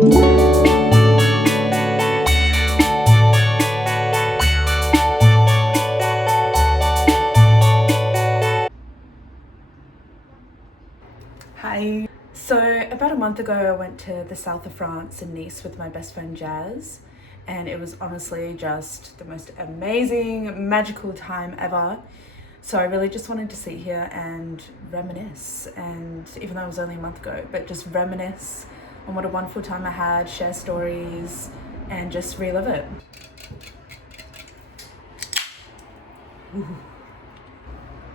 Hi. So about a month ago I went to the south of France in Nice with my best friend Jazz, and it was honestly just the most amazing, magical time ever. So I really just wanted to sit here and reminisce, and even though it was only a month ago, but just reminisce on what a wonderful time I had, share stories, and just relive it. Ooh.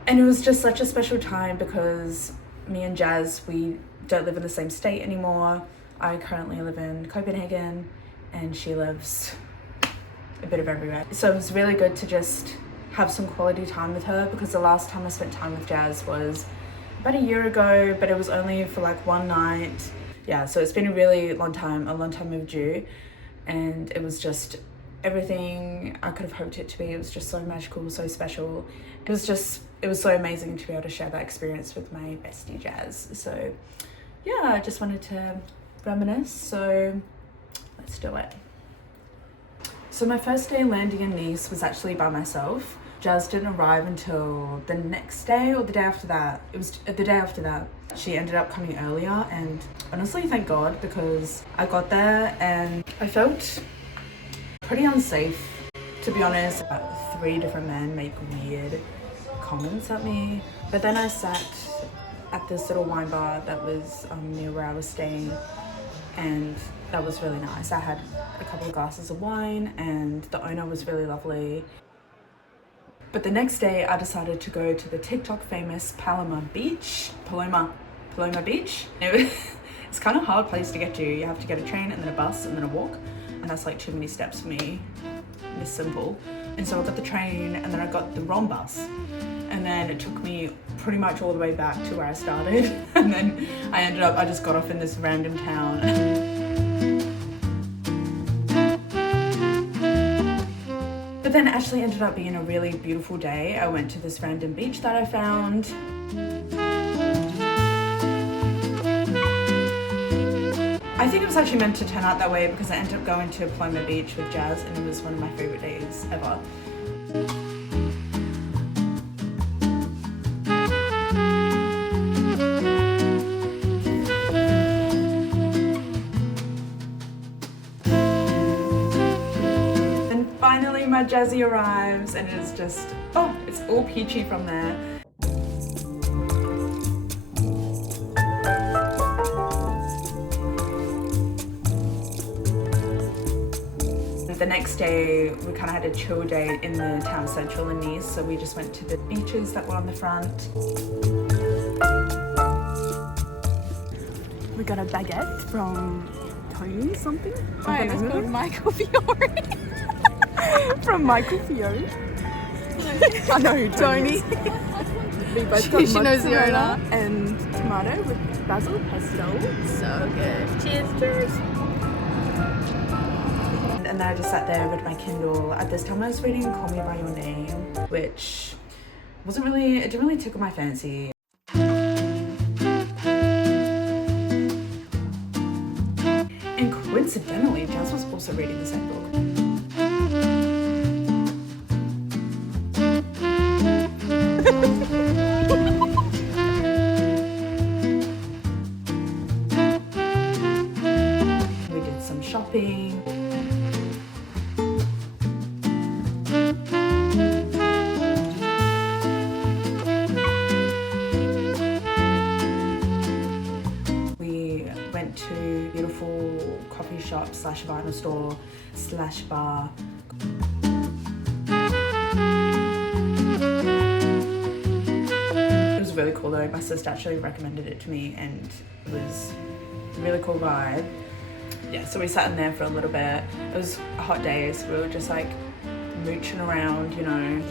And it was just such a special time because me and Jazz, we don't live in the same state anymore. I currently live in Copenhagen and she lives a bit of everywhere. So it was really good to just have some quality time with her, because the last time I spent time with Jazz was about a year ago, but it was only for like one night. Yeah, so it's been a really long time, a long time overdue, and it was just everything I could have hoped it to be. It was just so magical, so special. It was so amazing to be able to share that experience with my bestie Jazz. So yeah, I just wanted to reminisce, so let's do it. So my first day landing in Nice was actually by myself. Jazz didn't arrive until the next day or the day after that. It was the day after that. She ended up coming earlier, and honestly, thank God, because I got there and I felt pretty unsafe, to be honest. About 3 different men make weird comments at me, but then I sat at this little wine bar that was near where I was staying, and that was really nice. I had a couple of glasses of wine and the owner was really lovely. But the next day I decided to go to the TikTok famous Paloma Beach. It's kind of a hard place to get to. You have to get a train and then a bus and then a walk, and that's like too many steps for me, this simple. And so I got the train and then I got the wrong bus, and then it took me pretty much all the way back to where I started, and then I just got off in this random town. But then it actually ended up being a really beautiful day. I went to this random beach that I found. I think it was actually meant to turn out that way because I ended up going to Paloma Beach with Jazz, and it was one of my favorite days ever. And finally my Jazzy arrives, and it is just, oh, it's all peachy from there. The next day, we kind of had a chill day in the town central in Nice, so we just went to the beaches that were on the front. We got a baguette from Tony something. Hi, it's called Michael Fiore. From Michael Fiore. I know who Tony. We both got She knows the owner. And tomato with basil pesto. So good. Cheers. And then I just sat there with my Kindle. At this time I was reading Call Me By Your Name, which it didn't really tickle my fancy. And coincidentally, Jazz was also reading the same book. We did some shopping. Went to beautiful coffee shop / vinyl store / bar. It was really cool though. My sister actually recommended it to me, and it was a really cool vibe. Yeah, so we sat in there for a little bit. It was a hot day, so we were just like mooching around, you know.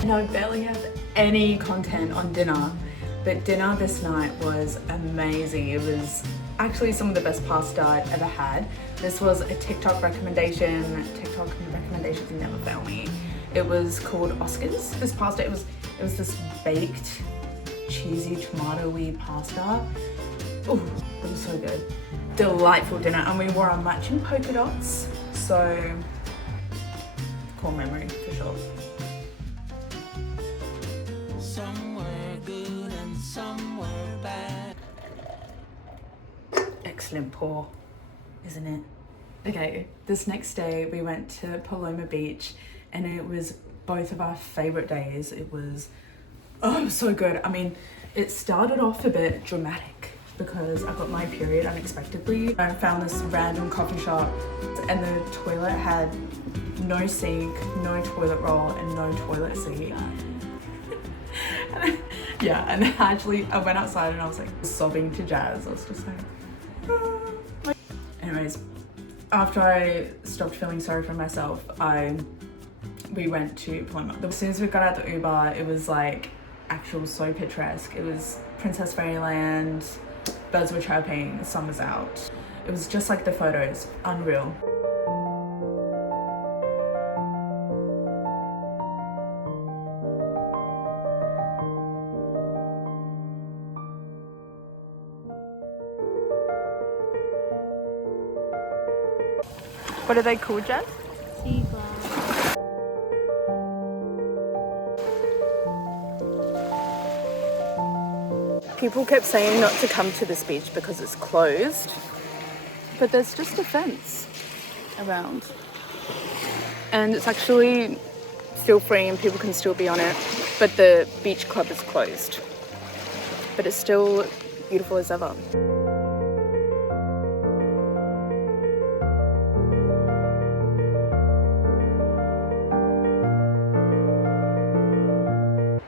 And I barely have any content on dinner, but dinner this night was amazing. It was actually some of the best pasta I've ever had. This was a TikTok recommendation. TikTok recommendations never fail me. It was called Oscars. This pasta, it was this baked, cheesy, tomato-y pasta. Oh, it was so good. Delightful dinner, and we wore our matching polka dots. So, core memory for sure. Somewhere good and somewhere bad. Excellent pour, isn't it? Okay, this next day we went to Paloma Beach, and it was both of our favorite days. It was so good. I mean, it started off a bit dramatic because I got my period unexpectedly. I found this random coffee shop, and the toilet had no sink, no toilet roll, and no toilet seat. Yeah, and actually I went outside and I was like sobbing to Jazz. I was just like, ah. Anyways, after I stopped feeling sorry for myself, we went to Paloma. As soon as we got out the Uber, it was like actual so picturesque. It was Princess Fairyland, birds were chirping, sun was out. It was just like the photos, unreal. What are they called, Jess? People kept saying not to come to this beach because it's closed, but there's just a fence around. And it's actually still free and people can still be on it, but the beach club is closed. But it's still beautiful as ever.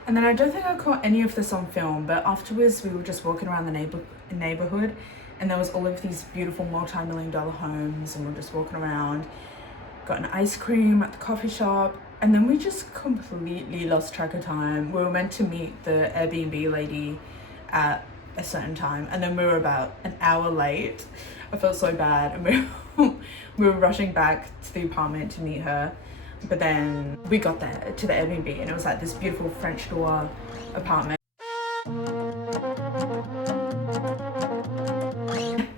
And then I don't think I caught any of this on film, but afterwards we were just walking around the neighborhood, and there was all of these beautiful multi-million-dollar homes, and we're just walking around, got an ice cream at the coffee shop, and then we just completely lost track of time. We were meant to meet the Airbnb lady at a certain time, and then we were about an hour late. I felt so bad, and we were rushing back to the apartment to meet her. But then we got there to the Airbnb, and it was like this beautiful French door apartment.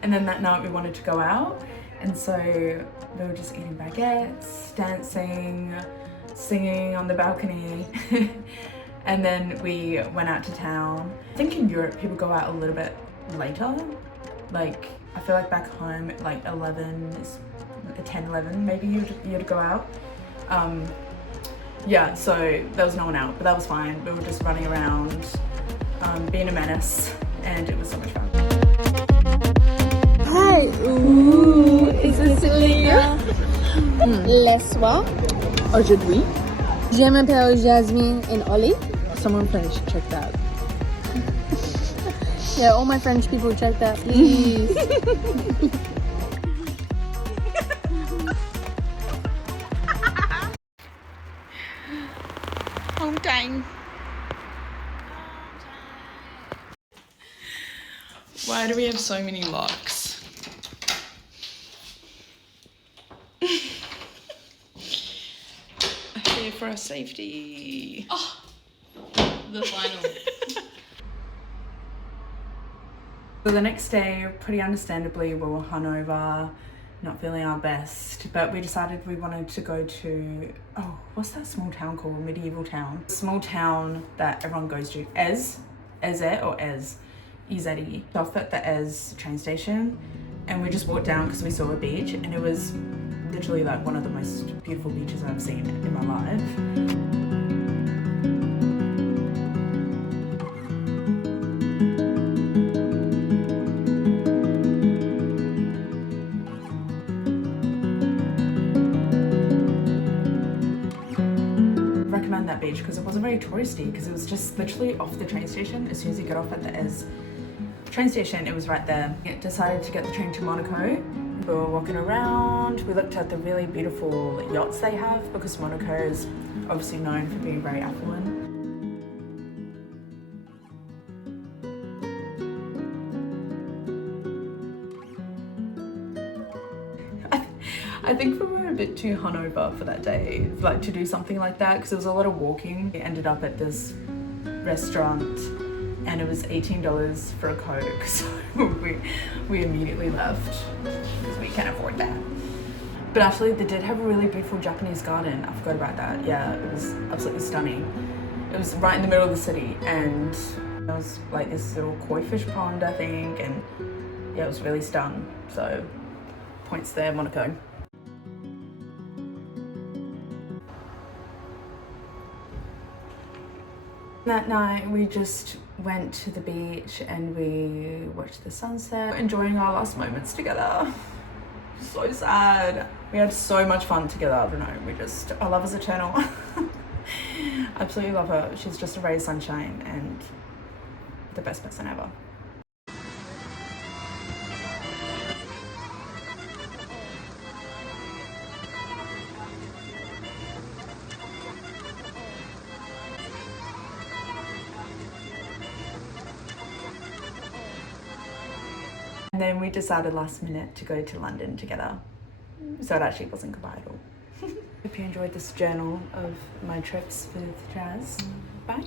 And then that night we wanted to go out, and so we were just eating baguettes, dancing, singing on the balcony. And then we went out to town. I think in Europe people go out a little bit later. Like, I feel like back home at like 10, 11 maybe you'd go out. Yeah, so there was no one out, but that was fine. We were just running around, being a menace, and it was so much fun. Hi, ooh, is this Celia? Laisse-moi. Aujourd'hui, Je m'appelle Jasmine and Ollie. someone French, check that. Yeah, all my French people check that, please. Home time. Why do we have so many locks? Here for our safety. Oh, the final. So the next day, pretty understandably, we were hungover, not feeling our best, but we decided we wanted to go to, oh, what's that small town called? Medieval town. Small town that everyone goes to. Izeri. Off at the Ez train station, and we just walked down because we saw a beach, and it was literally like one of the most beautiful beaches I've seen in my life. That beach because it wasn't very touristy, because it was just literally off the train station. As soon as you get off at the Ez train station, it was right there. We decided to get the train to Monaco. We were walking around, we looked at the really beautiful yachts they have, because Monaco is obviously known for being very affluent. I think we were a bit too hungover for that day, like to do something like that, because there was a lot of walking. We ended up at this restaurant and it was $18 for a Coke, so we immediately left because we can't afford that. But actually they did have a really beautiful Japanese garden. I forgot about that. Yeah, it was absolutely stunning. It was right in the middle of the city, and there was like this little koi fish pond, I think, and yeah, it was really stunning. So points there, Monaco. That night we just went to the beach and we watched the sunset, enjoying our last moments together. So sad. We had so much fun together. I don't know, our love is eternal. Absolutely love her. She's just a ray of sunshine and the best person ever. And then we decided last minute to go to London together. So it actually wasn't goodbye at all. Hope you enjoyed this journal of my trips with Jazz. Bye.